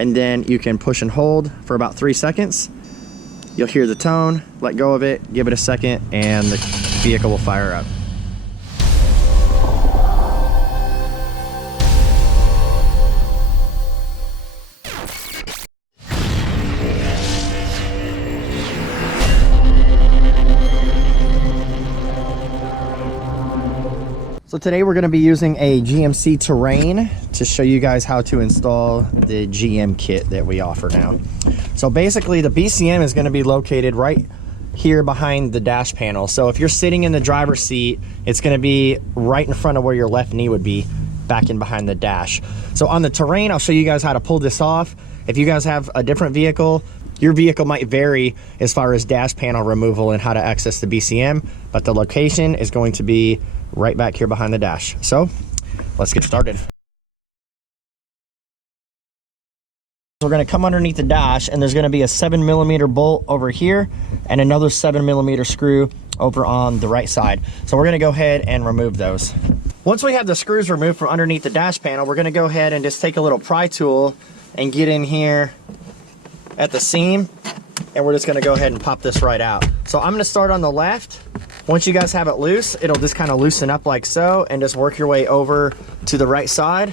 and then you can push and hold for about 3 seconds. You'll hear the tone, let go of it, give it a second, and the vehicle will fire up. So today we're going to be using a GMC Terrain to show you guys how to install the GM kit that we offer now. So basically the BCM is going to be located right here behind the dash panel. So if you're sitting in the driver's seat, it's going to be right in front of where your left knee would be, back in behind the dash. So on the Terrain, I'll show you guys how to pull this off. If you guys have a different vehicle, your vehicle might vary as far as dash panel removal and how to access the BCM, but the location is going to be right back here behind the dash. So let's get started. We're going to come underneath the dash, and there's going to be a 7mm bolt over here and another 7mm screw over on the right side. So we're going to go ahead and remove those. Once we have the screws removed from underneath the dash panel, we're going to go ahead and just take a little pry tool and get in here at the seam, and we're just going to go ahead and pop this right out. So I'm going to start on the left. Once you guys have it loose, it'll just kind of loosen up like so, and just work your way over to the right side,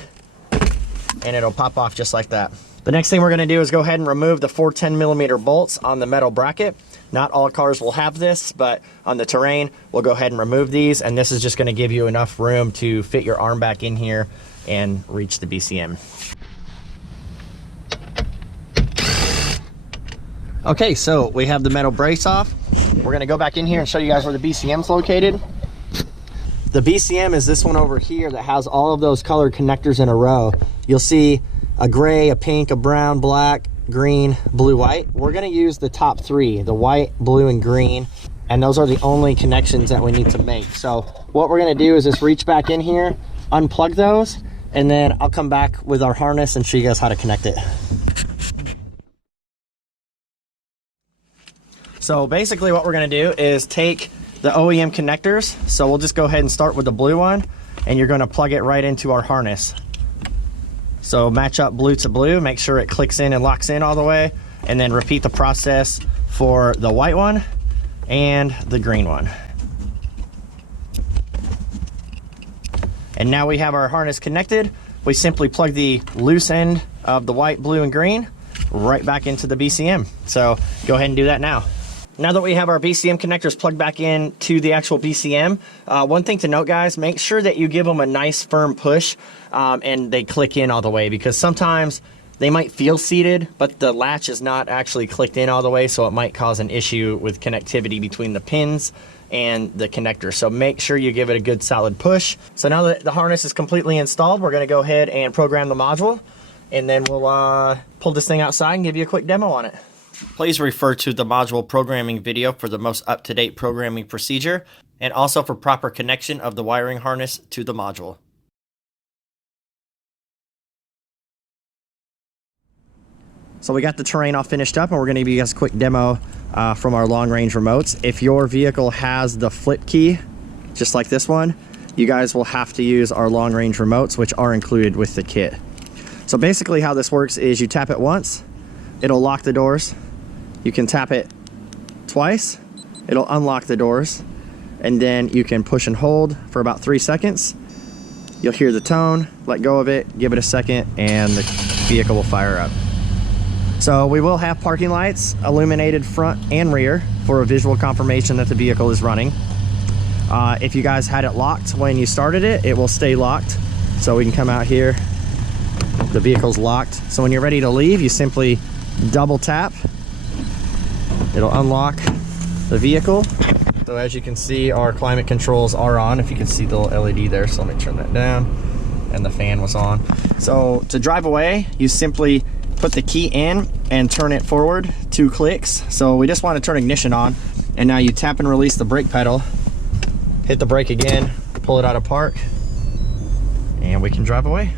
and it'll pop off just like that. The next thing we're going to do is go ahead and remove the 4 10mm bolts on the metal bracket. Not all cars will have this, but on the Terrain, we'll go ahead and remove these, and this is just going to give you enough room to fit your arm back in here and reach the BCM. Okay, so we have the metal brace off. We're going to go back in here and show you guys where the BCM is located. The BCM is this one over here that has all of those colored connectors in a row. You'll see a gray, a pink, a brown, black, green, blue, white. We're going to use the top 3, the white, blue, and green, and those are the only connections that we need to make. So what we're going to do is just reach back in here, unplug those, and then I'll come back with our harness and show you guys how to connect it. So basically what we're going to do is take the OEM connectors. So we'll just go ahead and start with the blue one, and you're going to plug it right into our harness. So match up blue to blue, make sure it clicks in and locks in all the way, and then repeat the process for the white one and the green one. And now we have our harness connected. We simply plug the loose end of the white, blue, and green right back into the BCM. So go ahead and do that now. Now that we have our BCM connectors plugged back in to the actual BCM, one thing to note, guys, make sure that you give them a nice firm push and they click in all the way, because sometimes they might feel seated, but the latch is not actually clicked in all the way, so it might cause an issue with connectivity between the pins and the connector. So make sure you give it a good solid push. So now that the harness is completely installed, we're going to go ahead and program the module, and then we'll pull this thing outside and give you a quick demo on it. Please refer to the module programming video for the most up-to-date programming procedure, and also for proper connection of the wiring harness to the module. So we got the Terrain all finished up, and we're going to give you guys a quick demo from our long-range remotes. If your vehicle has the flip key, just like this one, you guys will have to use our long-range remotes, which are included with the kit. So basically how this works is you tap it once, it'll lock the doors. You can tap it twice, it'll unlock the doors, and then you can push and hold for about 3 seconds. You'll hear the tone, let go of it, give it a second, and the vehicle will fire up. So we will have parking lights illuminated front and rear for a visual confirmation that the vehicle is running. If you guys had it locked when you started it, it will stay locked. So we can come out here, the vehicle's locked. So when you're ready to leave, you simply double tap. It'll unlock the vehicle. So as you can see, our climate controls are on. If you can see the little LED there, so let me turn that down. And the fan was on. So to drive away, you simply put the key in and turn it forward 2 clicks. So we just want to turn ignition on, and now you tap and release the brake pedal, hit the brake again, pull it out of park, and we can drive away.